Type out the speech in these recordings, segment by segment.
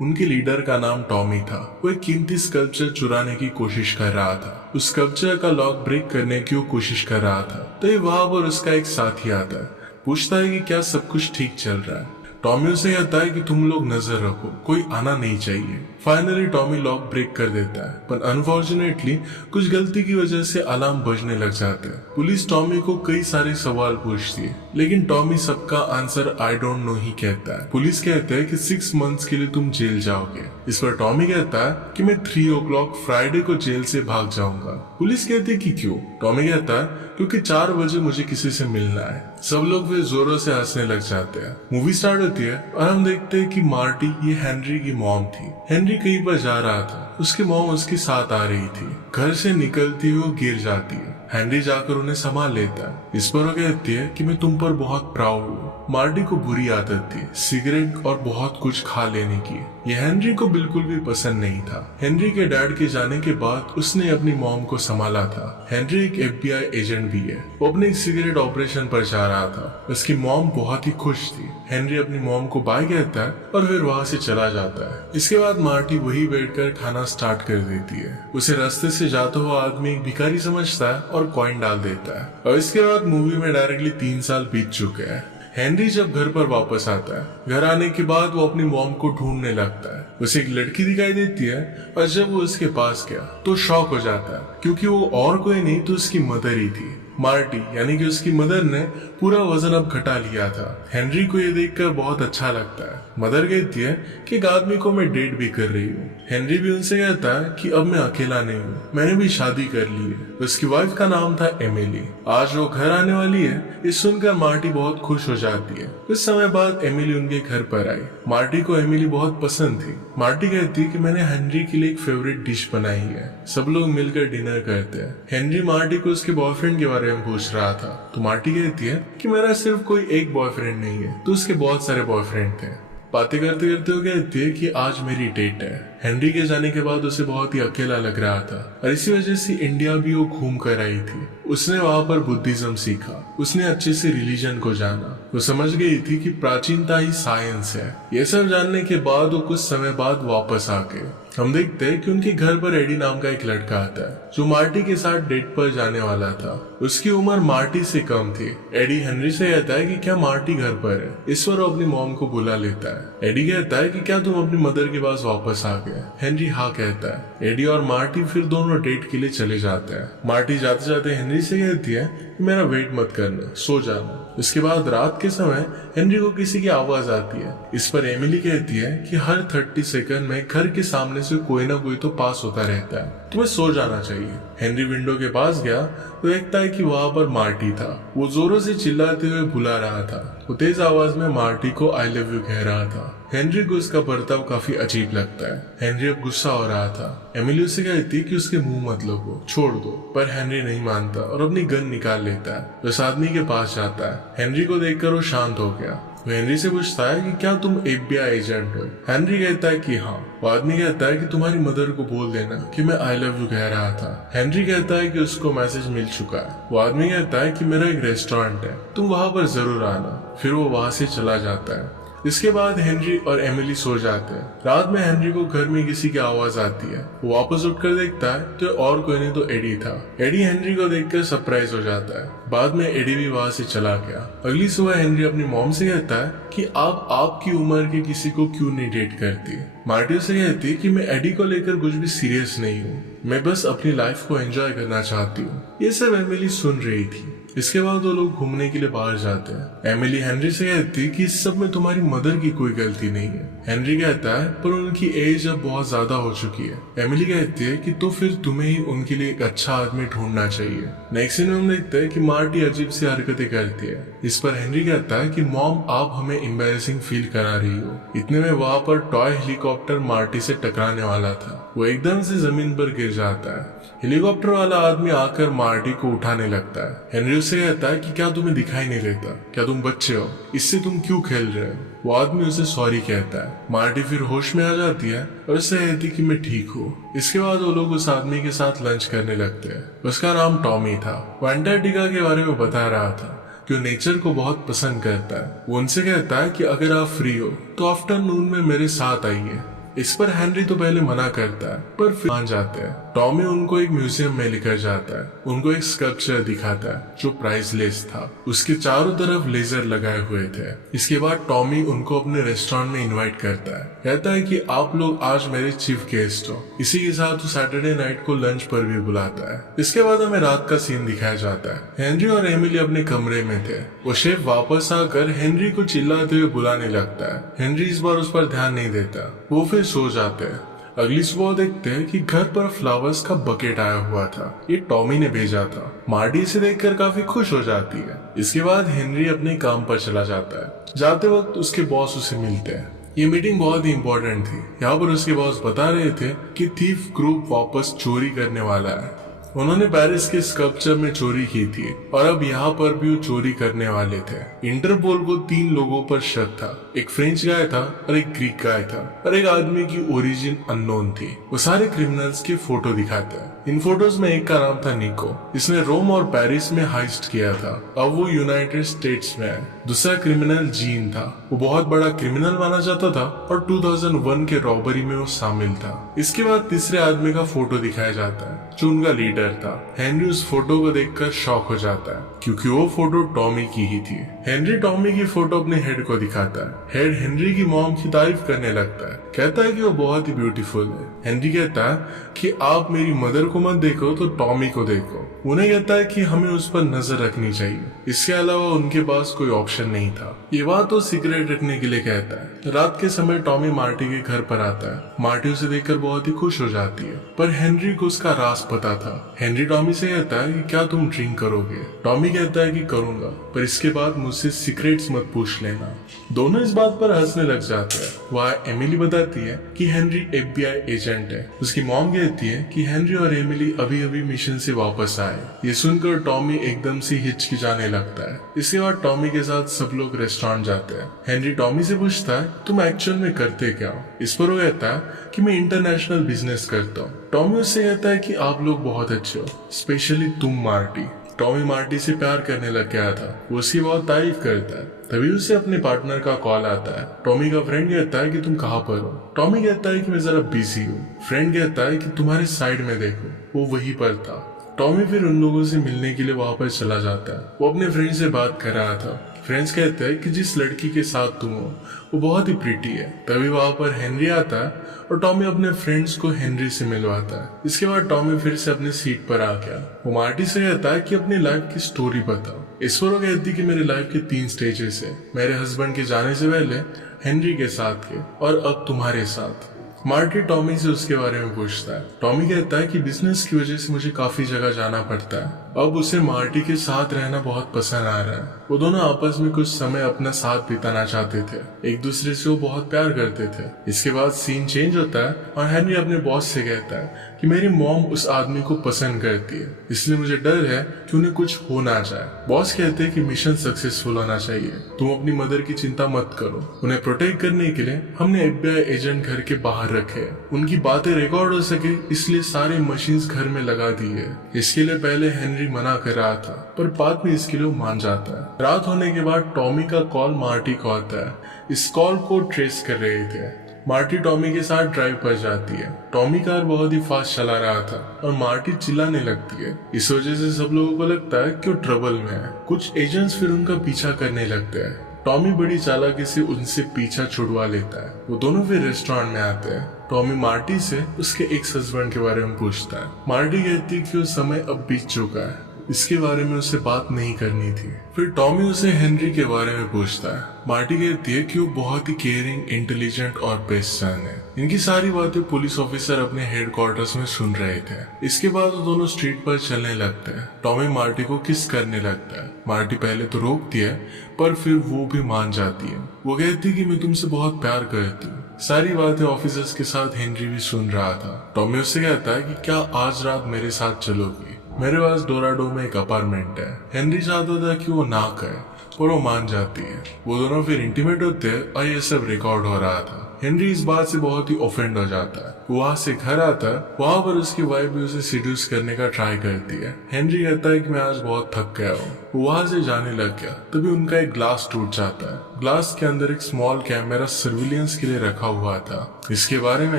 उनके लीडर का नाम टॉमी था। वो एक कीमती स्कल्पचर चुराने की कोशिश कर रहा था। उस स्कल्पचर का लॉक ब्रेक करने की वो कोशिश कर रहा था। तो वहां पर उसका एक साथी आता है, पूछता है कि क्या सब कुछ ठीक चल रहा है। टॉमी उसे कहता है कि तुम लोग नजर रखो, कोई आना नहीं चाहिए। फाइनली टॉमी लॉक ब्रेक कर देता है, पर अनफॉर्चुनेटली कुछ गलती की वजह से अलार्म बजने लग जाता है। पुलिस टॉमी को कई सारे सवाल पूछती है, लेकिन टॉमी सबका आंसर आई डोंट नो ही कहता है। पुलिस कहता है कि 6 मंथ्स के लिए तुम जेल जाओगे। इस पर टॉमी कहता है कि मैं 3 o'clock फ्राइडे को जेल से भाग जाऊंगा। पुलिस कहती है कि क्यों? टॉमी कहता है क्योंकि 4 बजे मुझे किसी से मिलना है। सब लोग फिर जोरों से हंसने लग जाते हैं। मूवी स्टार्ट होती है और हम देखते हैं कि मार्टी ये हेनरी की मॉम थी। हेनरी कहीं पर जा रहा था, उसकी मॉम उसके साथ आ रही थी। घर से निकलती हुई वो गिर जाती है। हेनरी जाकर उन्हें संभाल लेता है। इस पर वो कहती है कि मैं तुम पर बहुत प्राउड हूँ। मार्टी को बुरी आदत थी सिगरेट और बहुत कुछ खा लेने की। यह हेनरी को बिल्कुल भी पसंद नहीं था। हेनरी के डैड के जाने के बाद उसने अपनी मॉम को संभाला था। हेनरी एक FBI एजेंट भी है। वो अपने एक सिगरेट ऑपरेशन पर जा रहा था। उसकी मॉम बहुत ही खुश थी। हेनरी अपनी मॉम को बाय कहता है और फिर वहां से चला जाता है। इसके बाद मार्टी वही बैठकर खाना स्टार्ट कर देती है। उसे रास्ते से जाता हुआ आदमी एक भिखारी समझता है और कॉइन डाल देता है। और इसके बाद मूवी में डायरेक्टली 3 साल बीत चुके हैं। हेनरी जब घर पर वापस आता है, घर आने के बाद वो अपनी मॉम को ढूंढने लगता है। उसे एक लड़की दिखाई देती है और जब वो उसके पास गया तो शॉक हो जाता है, क्योंकि वो और कोई नहीं तो उसकी मदर ही थी। मार्टी यानी कि उसकी मदर ने पूरा वजन अब घटा लिया था। हेनरी को ये देखकर बहुत अच्छा लगता है। मदर कहती है कि एक आदमी को मैं डेट भी कर रही हूँ। हेनरी भी उनसे कहता है कि अब मैं अकेला नहीं हूँ, मैंने भी शादी कर ली है। उसकी वाइफ का नाम था एमिली। आज वो घर आने वाली है। ये सुनकर मार्टी बहुत खुश हो जाती है। कुछ समय बाद एमिली उनके घर पर आई। मार्टी को एमिली बहुत पसंद थी। मार्टी कहती है कि मैंने हेनरी के लिए एक फेवरेट डिश बनाई है। सब लोग मिलकर डिनर करते हैं। हेनरी मार्टी को उसके बॉयफ्रेंड के बारे में पूछ रहा था, तो मार्टी कहती है कि मेरा सिर्फ कोई एक बॉयफ्रेंड नहीं है, तो उसके बहुत सारे बॉयफ्रेंड थे। बातें करते करते वो कहती है कि आज मेरी डेट है। हेनरी के जाने के बाद उसे बहुत ही अकेला लग रहा था और इसी वजह से इंडिया भी वो घूम कर आई थी। उसने वहां पर बुद्धिज्म सीखा। उसने अच्छे से रिलीजन को जाना। वो समझ गई थी कि प्राचीनता ही साइंस है। ये सब जानने के बाद वो कुछ समय बाद वापस आ गए। हम देखते हैं कि उनके घर पर एडी नाम का एक लड़का आता है जो मार्टी के साथ डेट पर जाने वाला था। उसकी उम्र मार्टी से कम थी। एडी हेनरी से कहता है कि क्या मार्टी घर पर है। इस पर वो अपनी मॉम को बुला लेता है। एडी कहता है कि क्या तुम अपनी मदर के पास वापस आ गए। हेनरी हाँ कहता है। एडी और मार्टी फिर दोनों डेट के लिए चले जाते हैं। मार्टी जाते जाते हेनरी से कहती है कि मेरा वेट मत करना, सो जाना। इसके बाद रात के समय हेनरी को किसी की आवाज आती है। इस पर एमिली कहती है कि हर 30 सेकंड में घर के सामने से कोई ना कोई तो पास होता रहता है, तुम्हें सो जाना चाहिए। हेनरी विंडो के पास गया तो देखता है कि वहां पर मार्टी था। वो जोरों से चिल्लाते हुए बुला रहा था। वो तेज आवाज में मार्टी को आई लव यू कह रहा था। हेनरी को उसका बर्ताव काफी अजीब लगता है। हेनरी अब गुस्सा हो रहा था। एमिली उसे कहती है कि उसके मुंह मत लगो, छोड़ दो, पर हेनरी नहीं मानता और अपनी गन निकाल लेता है। उस आदमी के पास जाता है। हेनरी को देखकर वो शांत हो गया। वो हेनरी से पूछता है कि क्या तुम FBI एजेंट हो। हेनरी कहता है कि हाँ। वो आदमी कहता है कि तुम्हारी मदर को बोल देना कि मैं आई लव यू कह रहा था। हेनरी कहता है कि उसको मैसेज मिल चुका है। वो आदमी कहता है कि मेरा एक रेस्टोरेंट है, तुम वहां पर जरूर आना। फिर वो वहां से चला जाता है। इसके बाद हेनरी और एमिली सो जाते हैं। रात में हेनरी को घर में किसी की आवाज आती है। वो वापस उठकर देखता है तो और कोई नहीं तो एडी था। एडी हेनरी को देखकर सरप्राइज हो जाता है। बाद में एडी भी वहां से चला गया। अगली सुबह हेनरी अपनी मॉम से कहता है कि आप आपकी उम्र के किसी को क्यों नहीं डेट करती। मार्टी से कहती है कि मैं एडी को लेकर कुछ भी सीरियस नहीं हूँ, मैं बस अपनी लाइफ को एंजॉय करना चाहती हूँ। ये सब एमिली सुन रही थी। इसके बाद वो लोग घूमने के लिए बाहर जाते हैं। एमिली हेनरी से कहती है कि इस सब में तुम्हारी मदर की कोई गलती नहीं है। हेनरी कहता है पर उनकी एज अब बहुत ज्यादा हो चुकी है। एमिली कहती है कि तो फिर तुम्हें ही उनके लिए एक अच्छा आदमी ढूंढना चाहिए। नेक्स्ट सीन में हम देखते हैं कि मार्टी अजीब सी हरकतें करती है। इस पर हेनरी कहता है कि मॉम आप हमें एम्बैरेसिंग फील करा रही हो। इतने में वहां पर टॉय हेलीकॉप्टर मार्टी से टकराने वाला था। वो एकदम से जमीन पर गिर जाता है। हेलीकॉप्टर वाला आदमी आकर मार्टी को उठाने लगता है। हेनरी उससे कहता है कि क्या तुम्हें दिखाई नहीं देता, क्या तुम बच्चे हो, इससे तुम क्यों खेल रहे हो। वो आदमी उसे सॉरी कहता है। मार्टी फिर होश में आ जाती है और उससे कहती कि मैं ठीक हूँ। इसके बाद वो लोग उस आदमी के साथ लंच करने लगते हैं। उसका नाम टॉमी था। वो अंटार्कटिका के बारे में बता रहा था कि वो नेचर को बहुत पसंद करता है। वो उनसे कहता है कि अगर आप फ्री हो तो आफ्टरनून में मेरे साथ आइए। इस पर हेनरी तो पहले मना करता है पर फिर मान जाते हैं। टॉमी उनको एक म्यूजियम में लेकर जाता है, उनको एक स्कल्पचर दिखाता है जो प्राइसलेस था, उसके चारों तरफ लेजर लगाए हुए थे। इसके बाद टॉमी उनको अपने रेस्टोरेंट में इनवाइट करता है, कहता है कि आप लोग आज मेरे चीफ गेस्ट हो। इसी के साथ वो सैटरडे नाइट को लंच पर भी बुलाता है। इसके बाद हमें रात का सीन दिखाया जाता है। हेनरी और एमिली अपने कमरे में थे। वो शेफ वापस आकर हेनरी को चिल्लाते हुए बुलाने लगता है। हेनरी इस बार उस पर ध्यान नहीं देता, वो फिर सो जाते हैं। अगली सुबह देखते हैं कि घर पर फ्लावर्स का बकेट आया हुआ था, ये टॉमी ने भेजा था। मार्टी इसे देखकर काफी खुश हो जाती है। इसके बाद हेनरी अपने काम पर चला जाता है। जाते वक्त उसके बॉस उसे मिलते हैं। ये मीटिंग बहुत ही इम्पोर्टेंट थी। यहाँ पर उसके बॉस बता रहे थे कि थीफ ग्रुप वापस चोरी करने वाला है। उन्होंने पेरिस के स्कल्पचर में चोरी की थी और अब यहाँ पर भी वो चोरी करने वाले थे। इंटरपोल को 3 लोगों पर शक था, एक फ्रेंच गाय था और एक ग्रीक गाय था और एक आदमी की ओरिजिन अननोन थी। वो सारे क्रिमिनल्स के फोटो दिखाते हैं। इन फोटोज में एक का नाम था निको, इसने रोम और पेरिस में हाइस्ट किया था, अब वो यूनाइटेड स्टेट्स में है। दूसरा क्रिमिनल जीन था, वो बहुत बड़ा क्रिमिनल माना जाता था और 2001 के रॉबरी में वो शामिल था। इसके बाद तीसरे आदमी का फोटो दिखाया जाता है जो उनका लीडर था। हेनरी उस फोटो को देखकर शॉक हो जाता है क्योंकि वो फोटो टॉमी की ही थी। हेनरी टॉमी की फोटो अपने हेड को दिखाता है। हेड हेनरी की मॉम की तारीफ करने लगता है, कहता है कि वो बहुत ही ब्यूटीफुल है। हेनरी कहता है कि आप मेरी मदर को मत देखो तो टॉमी को देखो। उन्हें कहता है कि हमें उस पर नजर रखनी चाहिए, इसके अलावा उनके पास कोई ऑप्शन नहीं था। ये बात वो सिगरेट रखने के लिए कहता है। रात के समय टॉमी मार्टी के घर पर आता है। मार्टी उसे देखकर बहुत ही खुश हो जाती है, पर हेनरी को उसका राज पता था। हेनरी टॉमी से कहता है कि क्या तुम ड्रिंक करोगे? टॉमी कहता है कि करूंगा, पर इसके बाद मुझसे सीक्रेट्स मत पूछ लेना। दोनों इस बात पर हंसने लग जाते हैं। वहाँ एमिली बताती है कि हेनरी FBI एजेंट है। उसकी मॉम कहती है कि हेनरी और एमिली अभी अभी मिशन से वापस आए। ये सुनकर टॉमी एकदम से हिचकिचाने लगता है। इसके बाद टॉमी के साथ सब लोग रेस्टोरेंट जाते हैं। हेनरी टॉमी से पूछता है तुम एक्चुअल में करते क्या हो? इस पर वो कहता है कि मैं इंटरनेशनल बिजनेस करता हूँ। टॉमी उससे कहता है कि आप लोग बहुत अच्छे हो, स्पेशली तुम मार्टी। टॉमी मार्टी से प्यार करने लग गया था, वो उसकी बहुत तारीफ करता है। तभी उसे अपने पार्टनर का कॉल आता है। टॉमी का फ्रेंड कहता है कि तुम कहाँ पर हो? टॉमी कहता है कि मैं जरा बिजी हूँ। फ्रेंड कहता है कि तुम्हारे साइड में देखो, वो वहीं पर था। टॉमी फिर उन लोगों से मिलने के लिए वहां पर चला जाता है। वो अपने फ्रेंड से बात कर रहा था। फ्रेंड्स कहते हैं कि जिस लड़की के साथ तुम हो वो बहुत ही प्रीटी है। तभी वहां पर हेनरी आता है और टॉमी अपने फ्रेंड्स को हेनरी से मिलवाता है। इसके बाद टॉमी फिर से अपने सीट पर आ गया। वो मार्टी से कहता है कि अपनी लाइफ की स्टोरी बताओ। इस पर वो कहती कि मेरी लाइफ के 3 स्टेजेस है, मेरे हस्बैंड के जाने से पहले, हेनरी के साथ के, और अब तुम्हारे साथ। मार्टी टॉमी से उसके बारे में पूछता है। टॉमी कहता है कि बिजनेस की वजह से मुझे काफी जगह जाना पड़ता है। अब उसे मार्टी के साथ रहना बहुत पसंद आ रहा है। वो दोनों आपस में कुछ समय अपना साथ बिताना चाहते थे। एक दूसरे से वो बहुत प्यार करते थे। इसके बाद सीन चेंज होता है और हेनरी अपने बॉस से कहता है कि मेरी मॉम उस आदमी को पसंद करती है, इसलिए मुझे डर है कि उन्हें कुछ हो ना जाए। बॉस कहते हैं कि मिशन सक्सेसफुल होना चाहिए, तुम अपनी मदर की चिंता मत करो। उन्हें प्रोटेक्ट करने के लिए हमने FBI एजेंट घर के बाहर रखे, उनकी बातें रिकॉर्ड हो सके इसलिए सारे मशीन्स घर में लगा दी है। इसके लिए पहले हेनरी मना कर रहा था, पर बाद में इसके लिए मान जाता है। रात होने के बाद टॉमी का कॉल मार्टी को आता है। इस कॉल को ट्रेस कर रहे थे। मार्टी टॉमी के साथ ड्राइव पर जाती है। टॉमी कार बहुत ही फास्ट चला रहा था और मार्टी चिल्लाने लगती है। इस वजह से सब लोगों को लगता है कि वो ट्रबल में है। कुछ एजेंट्स फिर उनका पीछा करने लगते हैं। टॉमी बड़ी चालाकी से उनसे पीछा छुड़वा लेता है। वो दोनों फिर रेस्टोरेंट में आते हैं। टॉमी मार्टी से उसके एक्स हस्बैंड के बारे में पूछता है। मार्टी कहती है कि वो समय अब बीत चुका है, इसके बारे में उसे बात नहीं करनी थी। फिर टॉमी उसे हेनरी के बारे में पूछता है। मार्टी कहती है कि वो बहुत ही केयरिंग, इंटेलिजेंट और बेस्ट सन है। इनकी सारी बातें पुलिस ऑफिसर अपने हेडक्वार्टर्स में सुन रहे थे। इसके बाद वो दोनों स्ट्रीट पर चलने लगते हैं। टॉमी मार्टी को किस करने लगता है। मार्टी पहले तो रोकती है, पर फिर वो भी मान जाती है। वो कहती है कि मैं तुमसे बहुत प्यार करती हूँ। सारी बातें ऑफिसर्स के साथ हेनरी भी सुन रहा था। टॉमी उससे कहता है कि क्या आज रात मेरे साथ चलोगी? मेरे पास डोराडो में एक अपार्टमेंट है। हेनरी चाहता था कि वो ना कहे, पर वो मान जाती है। वो दोनों फिर इंटीमेट होते हैं और ये सब रिकॉर्ड हो रहा था। हेनरी इस बात से बहुत ही ऑफेंड हो जाता है। वो वहां से घर आता है। वहां पर उसकी वाइफ भी उसे सीड्यूस करने का ट्राई करती है। हेनरी कहता है कि मैं आज बहुत थक गया हूँ। वो वहां से जाने लग गया, तभी उनका एक ग्लास टूट जाता है। ग्लास के अंदर एक स्मॉल कैमरा सर्विलियंस के लिए रखा हुआ था। इसके बारे में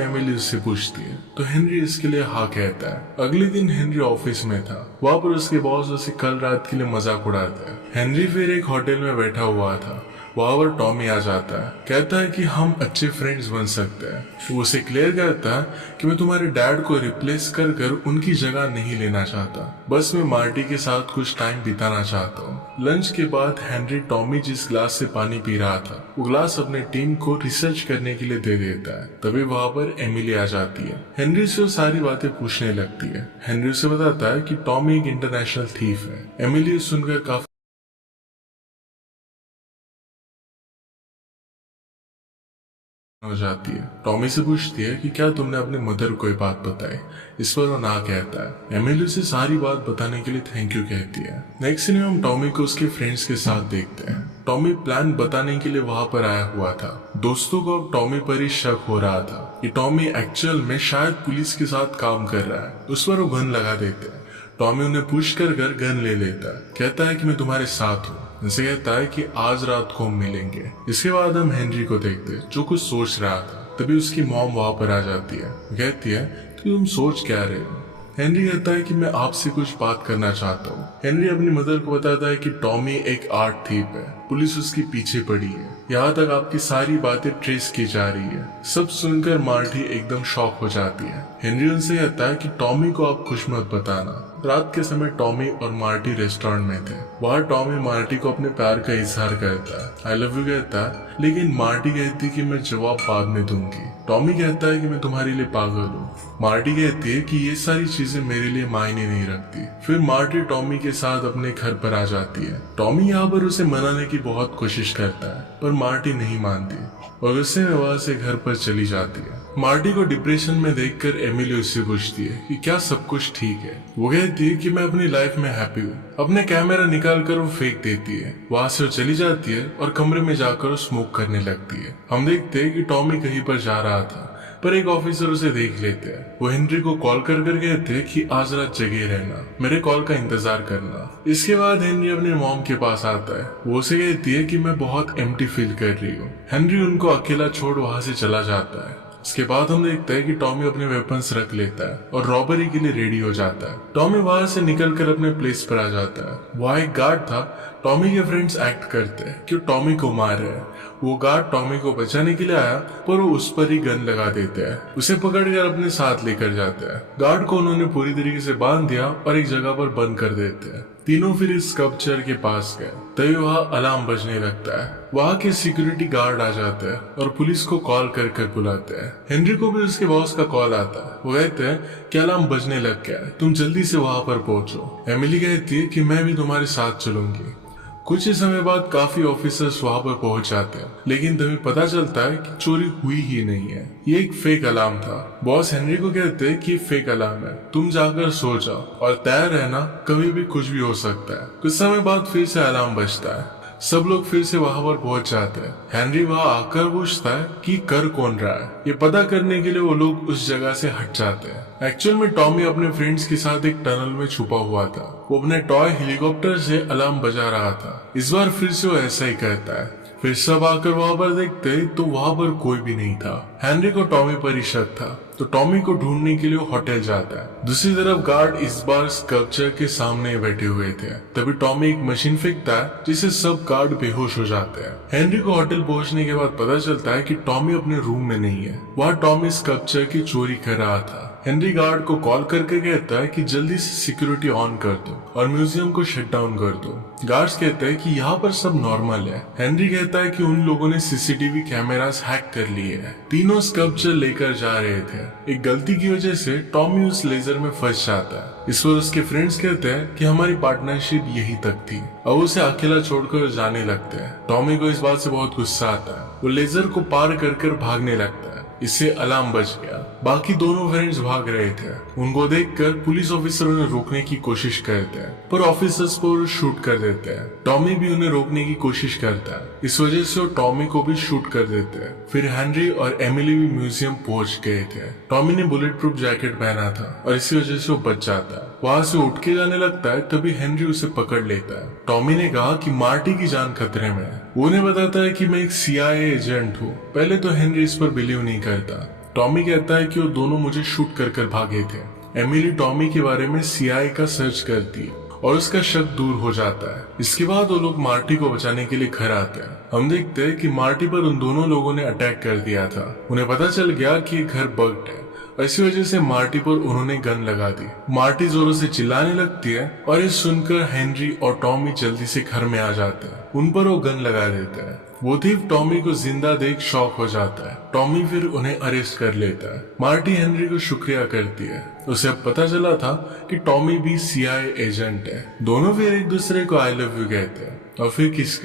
एमिली उससे पूछती है तो हेनरी इसके लिए हाँ कहता है। अगले दिन हेनरी ऑफिस में था। वहां पर उसके बॉस उसे कल रात के लिए मजाक उड़ाते हैं। हेनरी फिर एक होटल में बैठा हुआ था। वहां पर टॉमी आ जाता है। कहता है कि हम अच्छे फ्रेंड्स बन सकते हैं। वो उसे क्लियर करता है कि मैं तुम्हारे डैड को रिप्लेस कर कर उनकी जगह नहीं लेना चाहता, बस मैं मार्टी के साथ कुछ टाइम बिताना चाहता हूँ। लंच के बाद हेनरी टॉमी जिस ग्लास से पानी पी रहा था वो ग्लास अपने टीम को रिसर्च करने के लिए दे देता है। तभी वहां पर एमिली आ जाती है। हेनरी से वो सारी बातें पूछने लगती है। हेनरी उसे बताता है कि टॉमी एक इंटरनेशनल थीफ है। एमिली सुनकर काफी हो जाती है। टॉमी से पूछती है कि क्या तुमने अपने मदर को ये बात बताई। इस पर वो ना कहता है। एमिली उसे सारी बात बताने के लिए थैंक यू कहती है। नेक्स्ट सीन में हम टॉमी को उसके फ्रेंड्स के साथ देखते हैं। टॉमी प्लान बताने के लिए वहां पर आया हुआ था। दोस्तों को अब टॉमी पर ही शक हो रहा था कि टॉमी एक्चुअल में शायद पुलिस के साथ काम कर रहा है। उस पर वो गन लगा देते हैं। टॉमी उन्हें पुश कर गन ले लेता है। कहता है कि मैं तुम्हारे साथ हूँ। उनसे कहता है कि आज रात को हम मिलेंगे। इसके बाद हम हेनरी को देखते हैं जो कुछ सोच रहा था। तभी उसकी मॉम वहां पर आ जाती है। कहती है कि तुम सोच क्या रहे हो। हेनरी कहता है कि मैं आपसे कुछ बात करना चाहता हूँ। हेनरी अपनी मदर को बताता है कि टॉमी एक आर्ट थीप है। पुलिस उसके पीछे पड़ी है। यहाँ तक आपकी सारी बातें ट्रेस की जा रही है। सब सुनकर मार्टी एकदम शॉक हो जाती है। हेनरी उनसे कहता है कि टॉमी को आप कुछ मत बताना। रात के समय टॉमी और मार्टी रेस्टोरेंट में थे। वहाँ टॉमी मार्टी को अपने प्यार का इजहार करता है। आई लव यू कहता है, लेकिन मार्टी कहती है कि मैं जवाब बाद में दूंगी। टॉमी कहता है कि मैं तुम्हारे लिए पागल हूँ। मार्टी कहती है कि ये सारी चीजें मेरे लिए मायने नहीं रखती। फिर मार्टी टॉमी के साथ अपने घर पर आ जाती है। टॉमी यहाँ पर उसे मनाने की बहुत कोशिश करता है पर मार्टी नहीं मानती और गुस्से में वहां से घर पर चली जाती है। मार्टी को डिप्रेशन में देखकर एमिली उससे पूछती है कि क्या सब कुछ ठीक है। वो कहती है कि मैं अपनी लाइफ में हैप्पी हूँ। अपने कैमरा निकाल कर वो फेंक देती है। वहां से वो चली जाती है और कमरे में जाकर स्मोक करने लगती है। हम देखते हैं कि टॉमी कहीं पर जा रहा था पर एक ऑफिसर उसे देख लेते हैं। वो हेनरी को कॉल कर कहते हैं कि आज रात जगे रहना, मेरे कॉल का इंतजार करना। इसके बाद हेनरी अपने मॉम के पास आता है। वो उसे कहती है कि मैं बहुत एम्प्टी फील कर रही हूँ। हेनरी उनको अकेला छोड़ वहां से चला जाता है। इसके बाद हम देखते हैं कि टॉमी अपने वेपन्स रख लेता है और रॉबरी के लिए रेडी हो जाता है। टॉमी वहां से निकलकर अपने प्लेस पर आ जाता है। वहाँ एक गार्ड था। टॉमी के फ्रेंड्स एक्ट करते हैं कि टॉमी को मार रहे हैं। वो गार्ड टॉमी को बचाने के लिए आया पर वो उस पर ही गन लगा देते हैं। उसे पकड़कर अपने साथ लेकर जाते हैं। गार्ड को उन्होंने पूरी तरीके से बांध दिया और एक जगह पर बंद कर देते हैं। तीनों फिर इस स्कल्पचर के पास गए। तभी वहाँ अलार्म बजने लगता है। वहाँ के सिक्योरिटी गार्ड आ जाते हैं और पुलिस को कॉल कर बुलाते हैं। हेनरी को भी उसके बॉस का कॉल आता है। वो कहते हैं कि अलार्म बजने लग गया है, तुम जल्दी से वहाँ पर पहुंचो। एमिली कहती है कि मैं भी तुम्हारे साथ चलूंगी। कुछ ही समय बाद काफी ऑफिसर्स वहां पर पहुंच जाते हैं, लेकिन तभी पता चलता है कि चोरी हुई ही नहीं है। ये एक फेक अलार्म था। बॉस हेनरी को कहते हैं कि ये फेक अलार्म है, तुम जाकर सो जाओ और तैयार रहना, कभी भी कुछ भी हो सकता है। कुछ समय बाद फिर से अलार्म बजता है। सब लोग फिर से वहां पर पहुंच जाते हैं। हेनरी वहां आकर पूछता है कि कर कौन रहा है। ये पता करने के लिए वो लोग उस जगह से हट जाते हैं। एक्चुअल में टॉमी अपने फ्रेंड्स के साथ एक टनल में छुपा हुआ था। वो अपने टॉय हेलीकॉप्टर से अलार्म बजा रहा था। इस बार फिर से वो ऐसा ही कहता है। फिर सब आकर वहां पर देखते तो वहां पर कोई भी नहीं था। हेनरी को टॉमी पर ही शक था तो टॉमी को ढूंढने के लिए होटल जाता है। दूसरी तरफ गार्ड इस बार स्कल्पचर के सामने बैठे हुए थे। तभी टॉमी एक मशीन फेंकता है जिससे सब गार्ड बेहोश हो जाते हैं। हेनरी को होटल पहुंचने के बाद पता चलता है कि टॉमी अपने रूम में नहीं है। वहाँ टॉमी स्कल्पचर की चोरी कर रहा था। हेनरी गार्ड को कॉल करके कहता है कि जल्दी से सिक्योरिटी ऑन कर दो और म्यूजियम को शट डाउन कर दो। गार्ड्स कहते हैं कि यहाँ पर सब नॉर्मल है। हेनरी कहता है कि उन लोगों ने सीसीटीवी कैमरास हैक कर लिए हैं। तीनों स्कल्पचर लेकर जा रहे थे। एक गलती की वजह से टॉमी उस लेजर में फंस जाता है। इस पर उसके फ्रेंड्स कहते हैं कि हमारी पार्टनरशिप यही तक थी। अब उसे अकेला छोड़कर जाने लगते हैं। टॉमी को इस बात से बहुत गुस्सा आता है। वो लेजर को पार कर भागने लगता है। इससे अलार्म बज गया। बाकी दोनों फ्रेंड्स भाग रहे थे। उनको देखकर पुलिस ऑफिसर उन्हें रोकने की कोशिश करते हैं, पर ऑफिसर्स को शूट कर देते हैं। टॉमी भी उन्हें रोकने की कोशिश करता है, इस वजह से वो टॉमी को भी शूट कर देते हैं। फिर हेनरी और एमिली भी म्यूजियम पहुंच गए थे। टॉमी ने बुलेट प्रूफ जैकेट पहना था और इसी वजह से वो बच जाता है। वहां से उठ के जाने लगता है, तभी हेनरी उसे पकड़ लेता है। टॉमी ने कहा कि मार्टी की जान खतरे में है। वो उन्हें बताता है कि मैं एक CIA एजेंट हूँ। पहले तो हेनरी इस पर बिलीव नहीं करता। टॉमी कहता है कि वो दोनों मुझे शूट कर कर भागे थे। एमिली टॉमी के बारे में CIA का सर्च करती है और उसका शक दूर हो जाता है। इसके बाद वो लोग मार्टी को बचाने के लिए घर आते हैं। हम देखते हैं कि मार्टी पर उन दोनों लोगों ने अटैक कर दिया था। उन्हें पता चल गया कि घर बग्ड है और इसी वजह से मार्टी पर उन्होंने गन लगा दी। मार्टी जोरों से चिल्लाने लगती है और ये सुनकर हेनरी और टॉमी जल्दी से घर में आ जाते हैं। उन पर वो गन लगा देता है। वो थीफ टॉमी को जिंदा देख शॉक हो जाता है। टॉमी फिर उन्हें अरेस्ट कर लेता है। मार्टी हेनरी को शुक्रिया करती है। उसे अब पता चला था कि टॉमी भी CIA एजेंट है। दोनों फिर एक दूसरे को आई लव यू कहते हैं और फिर किस